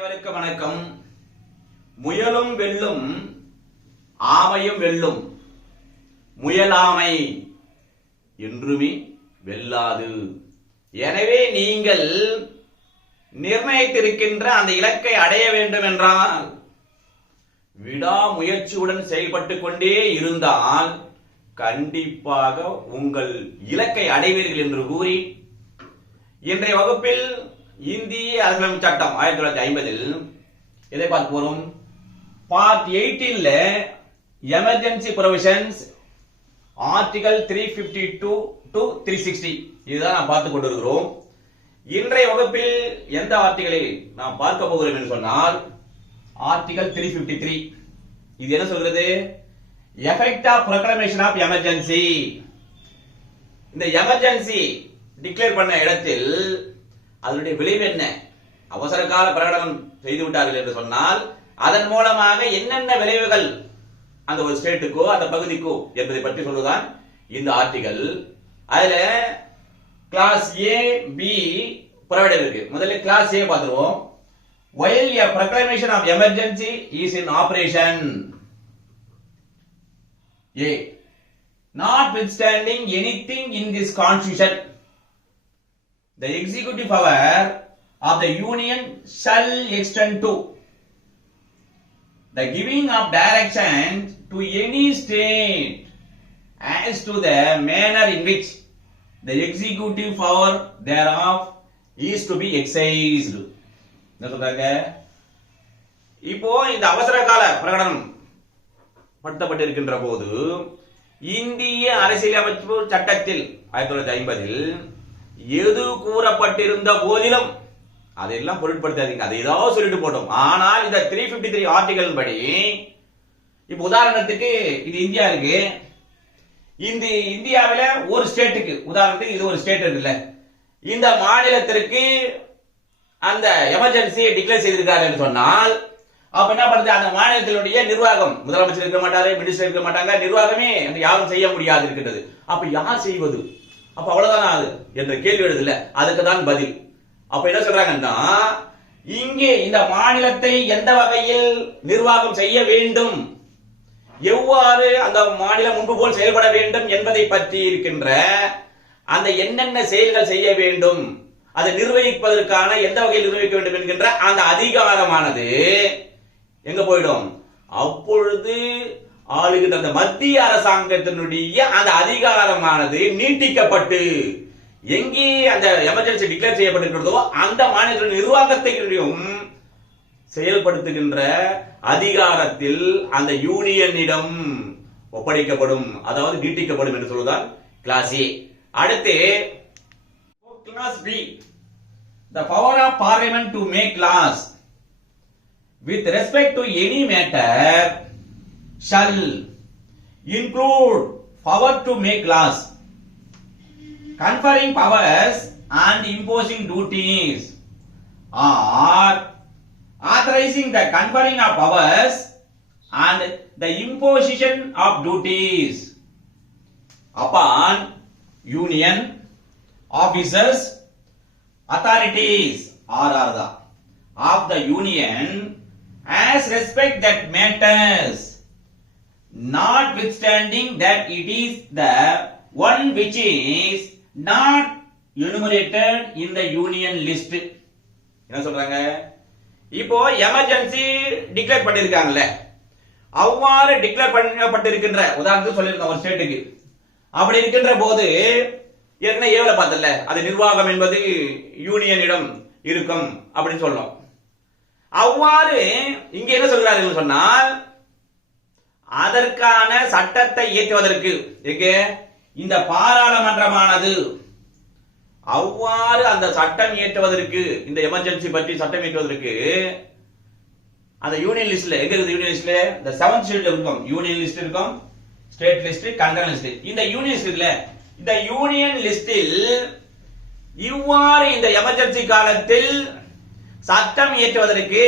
அனைவருக்கும் வணக்கம். முயலும் வெல்லும், ஆமையும் வெல்லும், முயலாமை என்றுமே வெல்லாது. எனவே நீங்கள் நிர்ணயித்திருக்கின்ற அந்த இலக்கை அடைய வேண்டும் என்றால் விடாமுயற்சியுடன் செயல்பட்டுக் கொண்டே இருந்தால் கண்டிப்பாக உங்கள் இலக்கை அடைவீர்கள் என்று கூறி இன்றைய வகுப்பில் இந்திய அரசியலமைப்பு சட்டம் 1950 எதை பார்க்க போறோம்? Part 18 emergency provisions article 352 to 360 இதுதான் நாம் பார்த்துக் கொண்டிருக்கிறோம். இன்றைய வகுப்பில் எந்த ஆர்டிகளை நாம் பார்க்க போகிறோம் என்று சொன்னால் ஆர்டிகல் 353. இது என்ன சொல்றது? Effect of proclamation of emergency. இந்த எமர்ஜென்சி டிக்ளேர் பண்ண இடத்தில் அதனுடைய விளைவு என்ன? அவசர கால பிரகடனம் செய்து விட்டார்கள் என்று சொன்னால் அதன் மூலமாக என்னென்ன விளைவுகள் அந்த ஒரு ஸ்டேட்டுக்கோ அந்த பகுதிக்கோ என்பதை பற்றி சொல்லுதான் இந்த ஆர்டிகல். அதுல கிளாஸ் ஏ பி ப்ரொவைடட் இருக்கு. முதல்ல கிளாஸ் ஏ பார்த்துருவோம். while a proclamation of emergency is in operation, A, notwithstanding anything in this constitution, the executive power of the union shall extend to the giving of direction to any state as to the manner in which the executive power thereof is to be exercised. என்ன சொல்றாங்க? இப்போ இந்த அவசர கால பிரகடனம் படுத்தப்பட்டிருக்கின்ற போது இந்திய அரசியலமைப்பு சட்டத்தில் 1950 எது கூறப்பட்டிருந்த போதிலும் அதையெல்லாம் பொருட்படுத்தாதீங்க, அதை ஏதாவது சொல்லிட்டு போட்டோம். ஆனால் இந்த 353 ஆர்டிகல் படி இப்ப உதாரணத்துக்கு இது இந்தியா இருக்கு. இந்த இந்தியாவில ஒரு ஸ்டேட்டுக்கு, உதாரணத்துக்கு இது ஒரு ஸ்டேட் இருக்குல்ல, இந்த மாநிலத்திற்கு அந்த எமர்ஜென்சி டிக்ளேர் செய்திருக்காரு என்று சொன்னால் அப்ப என்ன பண்ணுது? அந்த மாநிலத்தினுடைய நிர்வாகம், முதலமைச்சர் இருக்க மாட்டாரு, மினிஸ்டர் இருக்க மாட்டாங்க, நிர்வாகமே யாரும் செய்ய முடியாது இருக்கின்றது. அப்ப யார் செய்வது? அப்ப அவ்வளவுதான் அது என்ற கேள்வி எழுதுல, அதுக்கு தான் பதில். அப்ப என்ன சொல்றாங்கன்னா, இங்கே இந்த மாநிலத்தை எந்த வகையில் நிர்வாகம் செய்ய வேண்டும், எவ்வாறு அந்த மாநிலம் முன்பு போல் செயல்பட வேண்டும் என்பதை பற்றி இருக்கின்ற அந்த என்னென்ன செயல்கள் செய்ய வேண்டும், அதை நிர்வகிப்பதற்கான எந்த வகையில் நிர்வகிக்க வேண்டும் என்கின்ற அந்த அதிகாரமானது எங்க போயிடும்? அப்பொழுது ஆளுகின்ற அந்த மத்திய அரசாங்கத்தினுடைய அந்த அதிகாரமானது நீட்டிக்கப்பட்டு எங்கே அந்த எமர்ஜென்சி டிக்ளேர் செய்யப்பட்டிருக்கிறதோ அந்த மாநிலத்தின் நிர்வாகத்தையும் செயல்படுத்துகின்ற அதிகாரத்தில் அந்த யூனியனிடம் ஒப்படைக்கப்படும், அதாவது நீட்டிக்கப்படும் என்று சொல்வதால் கிளாஸ் ஏ. அடுத்து class B, the power of parliament to make laws with respect to any matter shall include power to make laws, conferring powers and imposing duties, or authorizing the conferring of powers and the imposition of duties upon union officers, authorities or other of the union as respect that matters, notwithstanding that it is the one which is not enumerated in the union list. என்ன சொல்றாங்க? இப்போ emergency declare பண்ணிருக்காங்கல்ல, அவ்வாறு declare பண்ணப்பட்டிருக்கின்ற உதாரணத்துக்கு சொல்லிருக்கோம் ஒரு ஸ்டேட்டுக்கு. அப்படி இருக்கின்ற போது ஏற்கனவே ஏவல பார்த்தல, அது நிர்வாகம் என்பது யூனியனிடம் இருக்கும் அப்படின்னு சொல்லணும். அவ்வாறு இங்க என்ன சொல்கிறார்கள் சொன்னால் அதற்கான சட்டத்தை இயற்றுவதற்கு எங்க இந்த பாராளுமன்றமானது அவ்வாறு அந்த சட்டம் இயற்றுவதற்கு, இந்த எமர்ஜென்சி பற்றி சட்டம் இயற்றுவதற்கு அந்த யூனியன் லிஸ்ட்ல எங்க இருக்குது? யூனியன் லிஸ்ட்ல இந்த 7th ஷெட்யூல் இருக்கும். யூனியன் லிஸ்ட் இருக்கும், ஸ்டேட் லிஸ்ட், கண்ட்ரோல் லிஸ்ட். இந்த யூனியன் லிஸ்ட் இல்ல, இந்த யூனியன் லிஸ்டில் இவ்வாறு இந்த எமர்ஜென்சி காலத்தில் சட்டம் இயற்றுவதற்கு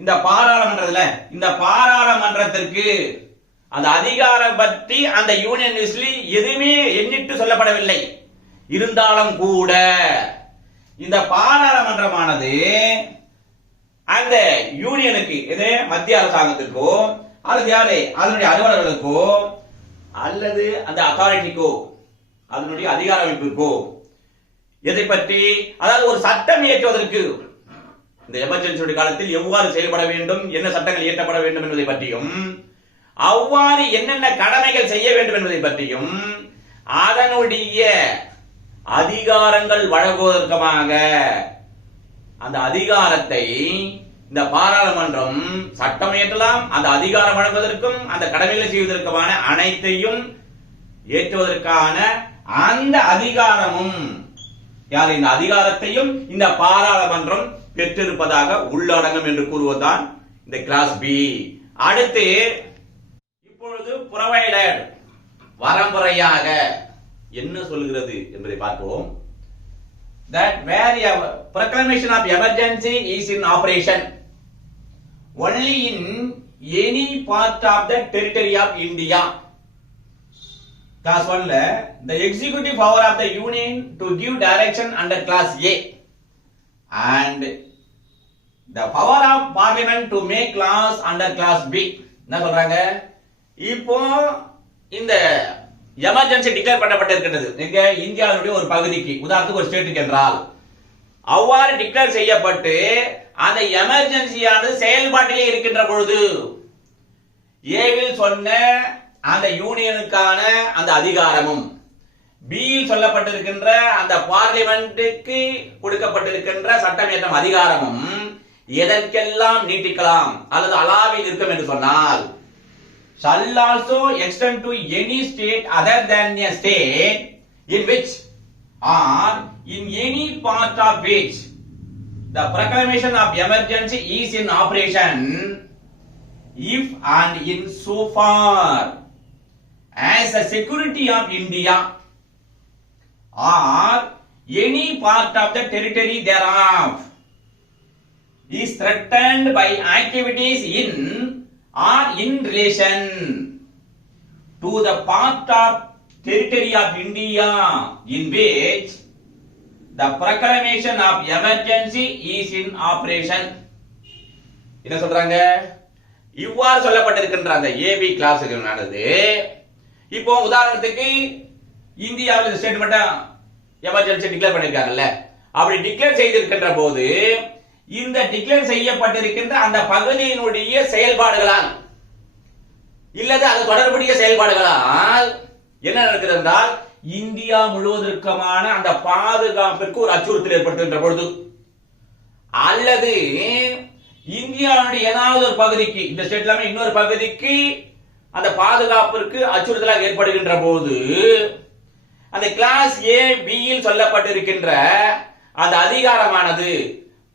இந்த பாராளுமன்றத்திற்கு அந்த அதிகாரம் பற்றி அந்த யூனியன் லிஸ்ட்ல எதுவுமே எண்ணிட்டு சொல்லப்படவில்லை. இருந்தாலும் கூட இந்த பாராளுமன்றமானது அந்த யூனியனுக்கு இது மத்திய அரசாங்கத்திற்கோ அல்லது யாரு அதனுடைய அலுவலர்களுக்கோ அல்லது அந்த அத்தாரிட்டிக்கோ அதனுடைய அதிகார அமைப்பிற்கோ எதை பற்றி, அதாவது ஒரு சட்டம் இயற்றுவதற்கு இந்த எமர்ஜென்சி காலத்தில் எவ்வாறு செயல்பட வேண்டும், என்ன சட்டங்கள் இயற்றப்பட வேண்டும் என்பதை பற்றியும், அவ்வாறு என்னென்ன கடமைகள் செய்ய வேண்டும் என்பதை பற்றியும் அதனுடைய அதிகாரங்கள் வழங்குவதற்காக அந்த அதிகாரத்தை இந்த பாராளுமன்றம் சட்டம் இயற்றலாம். அந்த அதிகாரம் வழங்குவதற்கும் அந்த கடமைகளை செய்வதற்குமான அனைத்தையும் ஏற்றுவதற்கான அந்த அதிகாரமும் யார், இந்த அதிகாரத்தையும் இந்த பாராளுமன்றம் பெற்றிருப்பதாக உள்ளடங்கும் என்று கூறுவதுதான் இந்த கிளாஸ் பி. அடுத்து இப்பொழுது புரவைடட் வரம்புறையாக என்ன சொல்கிறது என்பதை பார்ப்போம். That where a proclamation of emergency is in operation only in any part of the territory of India. Class 1 the executive power of the union to give direction under class A and the power of parliament to make laws under class B. என்ன சொல்றாங்க, இப்போ இந்த emergency declare பண்ணப்பட்டிருக்கிறது எங்க இந்தியாவுடைய ஒரு பகுதிக்கு, உதாரணத்துக்கு ஒரு ஸ்டேட்டுக்கு என்றால், அவ்வாறு டிக்ளேர் செய்யப்பட்டு அந்த எமர்ஜென்சியானது செயல்பாட்டிலே இருக்கின்ற பொழுது ஏவில் சொன்ன அந்த யூனியனுக்கான அந்த அதிகாரமும் பியில் சொல்லப்பட்டிருக்கின்ற அந்த பார்லிமெண்ட்டுக்கு கொடுக்கப்பட்டிருக்கின்ற சட்டமேற்றம் அதிகாரமும் எதற்கெல்லாம் நீட்டிக்கலாம் அல்லது அலாவில் இருக்கும் என்று சொன்னால், shall also extend to any state other than a state in which or in any part of which the proclamation of emergency is in operation, if and in so far as the security of India or any part of the territory thereof is threatened by activities in or in relation to the part of territory of India in which the proclamation of emergency is in operation. என்ன சொல்றாங்க, இவ்வாறு சொல்லப்பட்டிருக்கின்ற அந்த AB கிளாஸுக்கு நடந்தது. இப்போ உதாரணத்துக்கு இந்தியாவில் state மட்டும் எமர்ஜென்சி டிக்ளேர் பண்ணிருக்காங்கல்ல, அப்படி டிக்ளேர் செய்திருக்கின்ற போது இந்த டிக்ளேர் செய்யப்பட்டிருக்கின்ற அந்த பகுதியினுடைய செயல்பாடுகளால் இல்லது அது தொடர்புடைய செயல்பாடுகளால் என்ன நடக்கிறது என்றால், இந்தியா முழுவதற்குமான அந்த பாதுகாப்பிற்கு ஒரு அச்சுறுத்தல் ஏற்படுகின்ற பொழுது அல்லது இந்தியாவுடைய ஏதாவது ஒரு பகுதிக்கு, இந்த ஸ்டேட் இல்லாம இன்னொரு பகுதிக்கு அந்த பாதுகாப்பிற்கு அச்சுறுத்தலாக ஏற்படுகின்ற போது அந்த கிளாஸ் ஏ பியில் சொல்லப்பட்டிருக்கின்ற அந்த அதிகாரமானது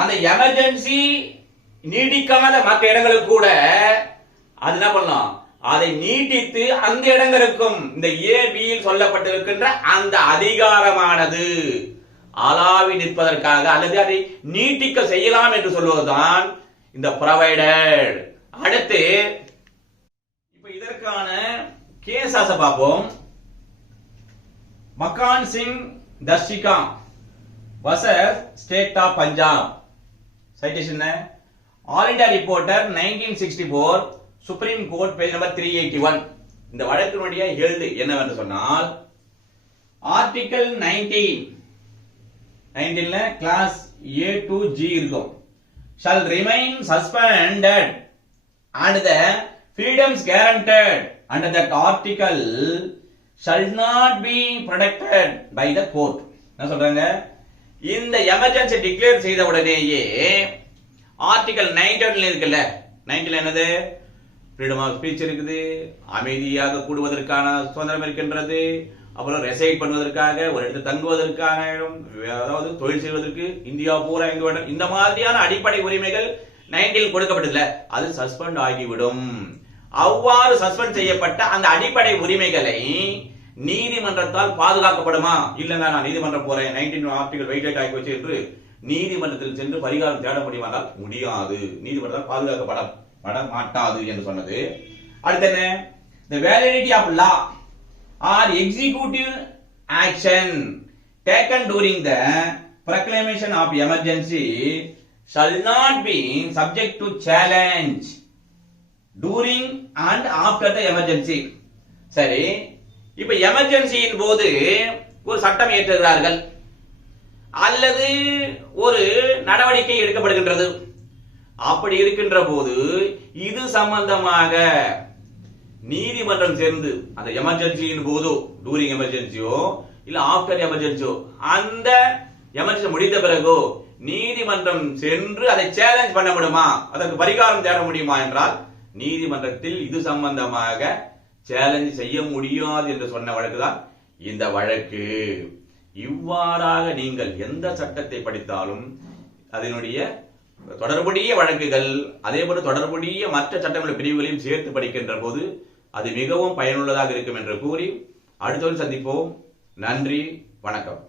அந்த எமர்ஜென்சி நீடிக்காத மற்ற இடங்களுக்கு கூட அது என்ன பண்ணலாம், அதை நீட்டித்து அந்த இடங்களுக்கும் இந்த ஏபியில் சொல்லப்பட்டிருக்கின்ற அந்த அதிகாரமானது அலாவி நிற்பதற்காக அல்லது அதை நீட்டிக்க செய்யலாம் என்று சொல்வதுதான் இந்த ப்ரொவைடட். அடுத்து இப்ப இதற்கான கேஸாச பார்ப்போம். Makhan Singh Tarsikka versus state of Punjab. Citation All India Reporter 1964 supreme court page number 381. இந்த வழக்கினுடைய ஹெல்ட் என்னவென்று சொன்னால், ஆர்டிகல் 19ல கிளாஸ் A to G இருக்கும். shall remain suspended and the freedoms guaranteed under that article shall not be protected by the court. என்ன சொல்றாங்க, இந்த emergency declare செய்த உடனேயே ஆர்டிகல் 19 இருக்குல்ல, 19 என்னது, ஃப்ரீடம் ஆஃப் ஸ்பீச் இருக்குது, அமைதியாக கூடுவதற்கான சுதந்திரம் இருக்கின்றது, அப்புறம் ரெசைட் பண்ணுவதற்காக ஒரு இடத்துல தங்குவதற்கான இடம், அதாவது தொழில் செய்வதற்கு இந்தியா பூரா எங்க வேண்டும், இந்த மாதிரியான அடிப்படை உரிமைகள் 19 கொடுக்கப்பட்டதுல அது சஸ்பெண்ட் ஆகிவிடும். அவ்வாறு சஸ்பெண்ட் செய்யப்பட்ட அந்த அடிப்படை உரிமைகளை நீதிமன்றத்தால் பாதுகாக்கப்படுமா, இல்லங்க நான் நீதிமன்றம் போறேன் 19 ஆர்டிகல் வெயிட்டேட் ஆகி வச்சு என்று நீதிமன்றத்தில் சென்று பரிகாரம் தேட முடியுமானால் முடியாது, நீதிமன்றத்தால் பாதுகாக்கப்பட மாட்டாது என்று சொன்னது. அடுத்து என்ன, the validity of law or executive action taken during the proclamation of emergency shall not be subject to challenge during and after the emergency. சரி, இப்ப எமர்ஜென்சியின் போது ஒரு சட்டம் இயற்றுகிறார்கள் அல்லது ஒரு நடவடிக்கை எடுக்கப்படுகின்றது. அப்படி இருக்கின்ற போது இது சம்பந்தமாக நீதிமன்றம் சேர்ந்து அந்த எமர்ஜென்சியின் போதோ, டூரிங் எமர்ஜென்சியோ இல்ல ஆஃப்டர் எமர்ஜென்சியோ, அந்த எமர்ஜென்சி முடிந்த பிறகோ நீதிமன்றம் சென்று அதை சேலஞ்ச் பண்ண முடியுமா, அதற்கு பரிகாரம் தேட முடியுமா என்றால் நீதிமன்றத்தில் இது சம்பந்தமாக சேலஞ்ச் செய்ய முடியாது என்று சொன்ன வழக்குதான் இந்த வழக்கு. இவ்வாறாக நீங்கள் எந்த சட்டத்தை படித்தாலும் அதனுடைய தொடர்புடைய வழக்குகள், அதே போல தொடர்புடைய மற்ற சட்டங்களுடைய பிரிவுகளையும் சேர்த்து படிக்கின்ற போது அது மிகவும் பயனுள்ளதாக இருக்கும் என்று கூறி அடுத்த சந்திப்போம். நன்றி, வணக்கம்.